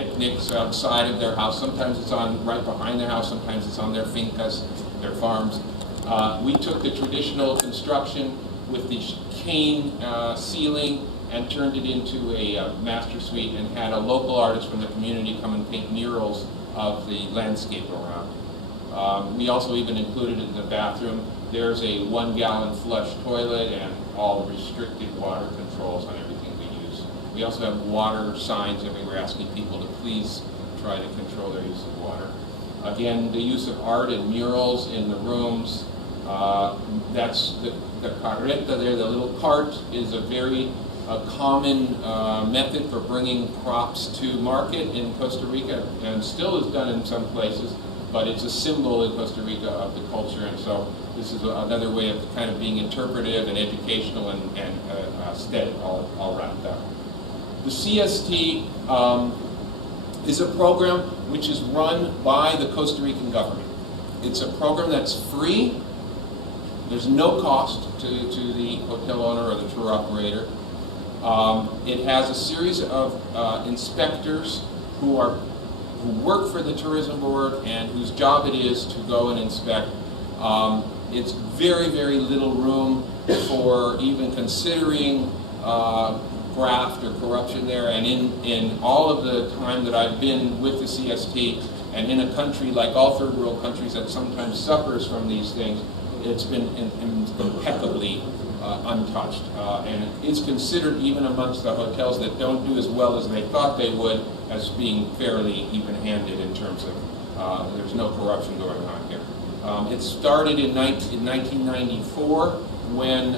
picnics outside of their house. Sometimes it's on right behind their house, sometimes it's on their fincas, their farms. We took the traditional construction with the cane ceiling and turned it into a master suite and had a local artist from the community come and paint murals of the landscape around. We also even included in the bathroom, there's a 1-gallon flush toilet and all restricted water controls on everything we use. We also have water signs everywhere asking people to please try to control their use of water. Again, the use of art and murals in the rooms. That's the carreta there, the little cart, is a very common method for bringing crops to market in Costa Rica, and still is done in some places, but it's a symbol in Costa Rica of the culture, and so this is another way of kind of being interpretive and educational and aesthetic all wrapped up. The CST is a program which is run by the Costa Rican government. It's a program that's free. There's no cost to the hotel owner or the tour operator. It has a series of inspectors who work for the tourism board and whose job it is to go and inspect. It's very, very little room for even considering graft or corruption there, and in all of the time that I've been with the CST and in a country like all third world countries that sometimes suffers from these things, it's been impeccably untouched, and it's considered even amongst the hotels that don't do as well as they thought they would as being fairly even-handed in terms of there's no corruption going on here. It started in 1994 when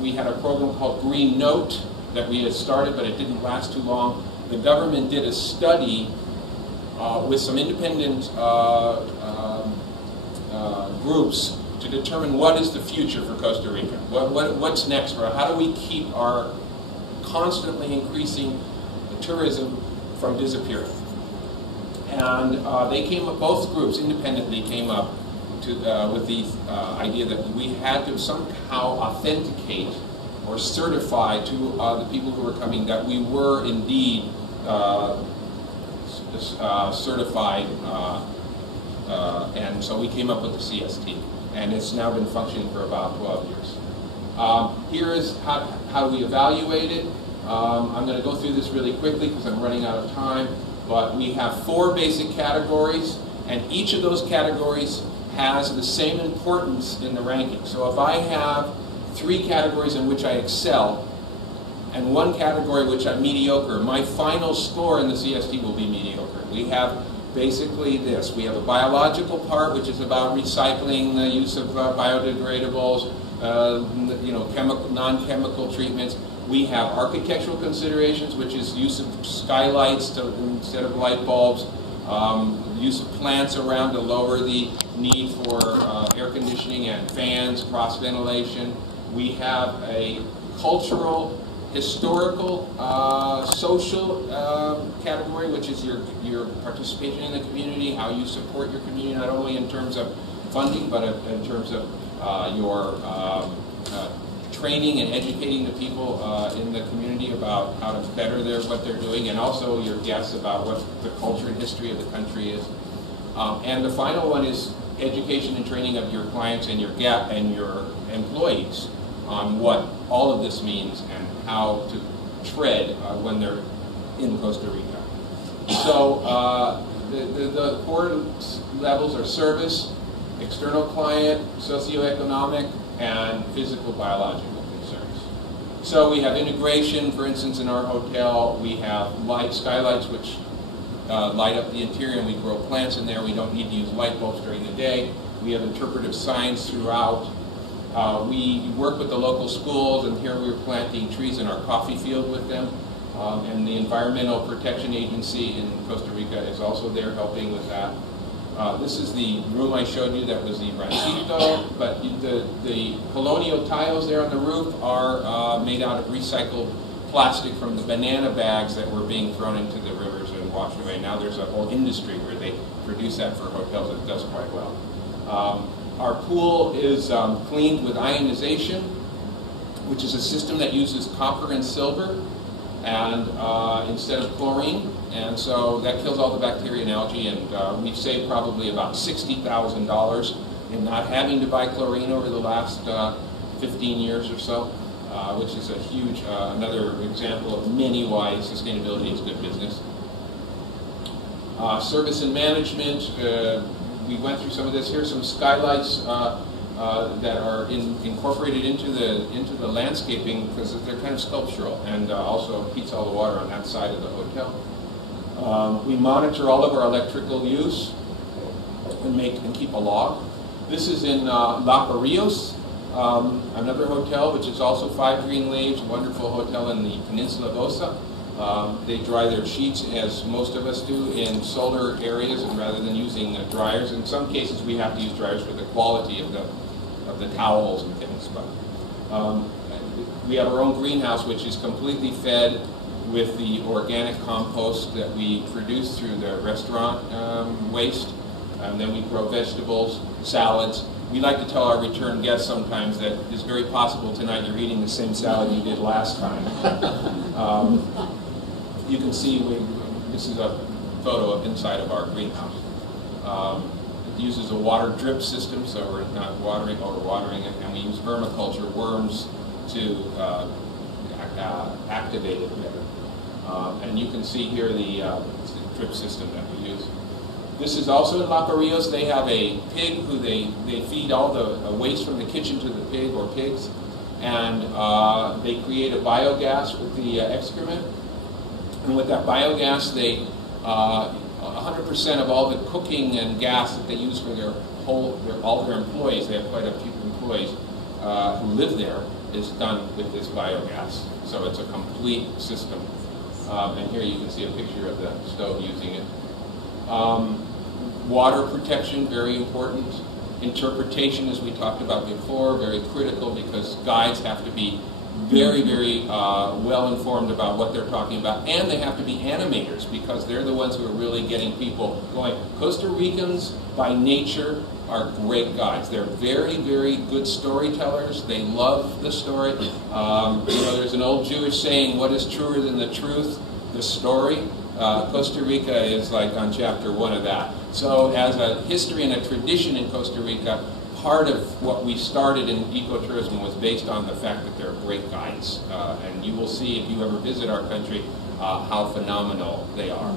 we had a program called Green Note that we had started, but it didn't last too long. The government did a study with some independent groups to determine what is the future for Costa Rica. What's next for us? How do we keep our constantly increasing tourism from disappearing? And they came up, both groups independently came up to, with the idea that we had to somehow authenticate or certify to the people who were coming that we were indeed certified, and so we came up with the CST, and it's now been functioning for about 12 years. Here is how we evaluate it. I'm going to go through this really quickly because I'm running out of time, but we have 4 basic categories, and each of those categories has the same importance in the ranking. So if I have 3 categories in which I excel, and 1 category which I'm mediocre, my final score in the CST will be mediocre. We have basically this. We have a biological part, which is about recycling, the use of biodegradables, non-chemical treatments. We have architectural considerations, which is use of skylights instead of light bulbs, use of plants around to lower the need for air conditioning and fans, cross ventilation. We have a cultural, historical, social category, which is your participation in the community, how you support your community, not only in terms of funding, but in terms of your training and educating the people in the community about how to better what they're doing, and also your guests about what the culture and history of the country is. And the final one is education and training of your clients and your employees on what all of this means and how to tread when they're in Costa Rica. So the 4 levels are service, external client, socioeconomic, and physical biological concerns. So we have integration, for instance, in our hotel. We have skylights which light up the interior, and we grow plants in there. We don't need to use light bulbs during the day. We have interpretive signs throughout. We work with the local schools, and here we're planting trees in our coffee field with them. And the Environmental Protection Agency in Costa Rica is also there helping with that. This is the room I showed you that was the ranchito, but the colonial tiles there on the roof are made out of recycled plastic from the banana bags that were being thrown into the rivers and washed away. Now there's a whole industry where they produce that for hotels that does quite well. Our pool is cleaned with ionization, which is a system that uses copper and silver and instead of chlorine, and so that kills all the bacteria and algae, and we've saved probably about $60,000 in not having to buy chlorine over the last 15 years or so, which is a huge, another example of many why sustainability is good business. Service and management, we went through some of this. Here's some skylights that are incorporated into the landscaping because they're kind of sculptural, and also heats all the water on that side of the hotel. We monitor all of our electrical use and keep a log. This is in La Barrios, another hotel which is also 5 green leaves, wonderful hotel in the Peninsula Rosa. They dry their sheets, as most of us do, in solar areas, and rather than using dryers. In some cases we have to use dryers for the quality of the towels and things. But we have our own greenhouse, which is completely fed with the organic compost that we produce through the restaurant waste. And then we grow vegetables, salads. We like to tell our return guests sometimes that it's very possible tonight you're eating the same salad you did last time. You can see this is a photo of inside of our greenhouse. It uses a water drip system, so we're not overwatering it, and we use vermiculture, worms, to activate it better. And you can see here the drip system that we use. This is also in La Barrios. They have a pig who they feed all the waste from the kitchen to the pig or pigs, and they create a biogas with the excrement. And with that biogas, they 100% of all the cooking and gas that they use for all their employees, they have quite a few employees who live there, is done with this biogas. So it's a complete system. And here you can see a picture of the stove using it. Water protection, very important. Interpretation, as we talked about before, very critical, because guides have to be very, very well informed about what they're talking about, and they have to be animators because they're the ones who are really getting people going. Costa Ricans, by nature, are great guides. They're very, very good storytellers. They love the story. There's an old Jewish saying, what is truer than the truth? The story. Costa Rica is like on chapter 1 of that. So as a history and a tradition in Costa Rica, part of what we started in ecotourism was based on the fact that they're great guides. And you will see if you ever visit our country how phenomenal they are.